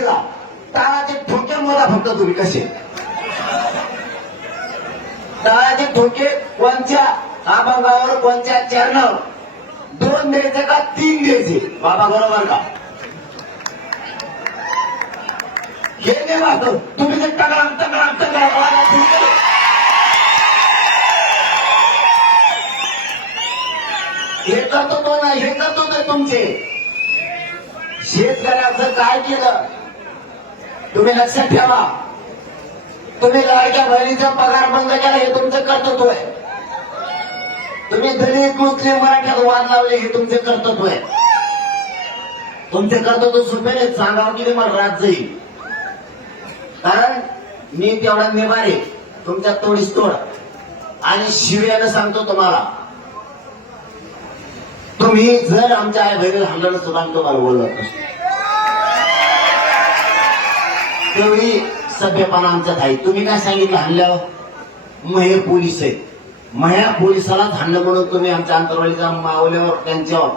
दिला टाळाचे ठोके मोजा फक्त तुम्ही कसे टाळाचे ठोके कोणत्या अभंगावर कोणत्या चरणावर 2 द्यायचे का 3 द्यायचे बाबा बरोबर का हे नाही वाटत तुम्ही ते टकराम टकराम टकराम हे करतो तो नाही हे करतो ते तुमचे शेतकऱ्याचं काय केलं तुम्ही लक्षात ठेवा तुम्ही लाडक्या बहिणीचा पगार बंद केला हे तुमचं कर्तृत्व आहे तुम्ही दलित मुस्लिम मराठ्यात वाद लावले हे तुमचे कर्तृत्व आहे तुमचे कर्तृत्व सुपेल सांगावं की मला रात जाईल कारण मी तेवढा निभारे तुमच्या तोडीस तोड आणि शिव्यानं सांगतो तुम्हाला तुम्ही जर आमच्या आई बहिणीला हल्लं सुद्धा तुम्हाला बोलत नसतो तेवढी सभ्यपणा आमच्यात आहे तुम्ही काय सांगितलं हल्ल्यावर महे पोलीस आहेत मह्या पोलिसालाच हल्लं म्हणून तुम्ही आमच्या अंतरवालीच्या मावल्यावर त्यांच्यावर